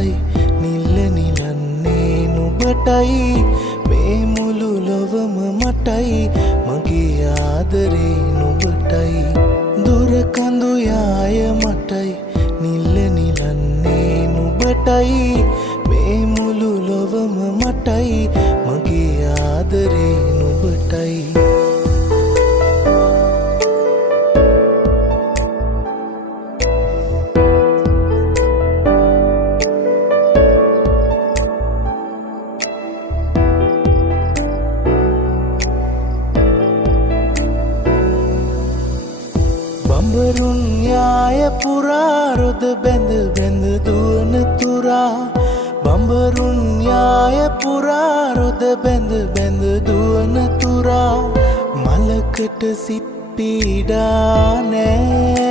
මටයි නිල්ල නිලන්නේ නුඹටයි මේ මුළු ලොවම මටයි මගේ ආදරේ නුඹටයි දුර කඳු යාය මටයි නිල්ල නිලන්නේ නුඹටයි මේ මුළු ලොවම මටයි මගේ ආදරේ නුඹටයි බඹරුන් යාය පුරා රොද බැඳ බැඳ දුවන තුරා බඹරුන් යාය පුරා රොද බැඳ බැඳ දුවන තුරා මලකට සිත් පීඩා නෑ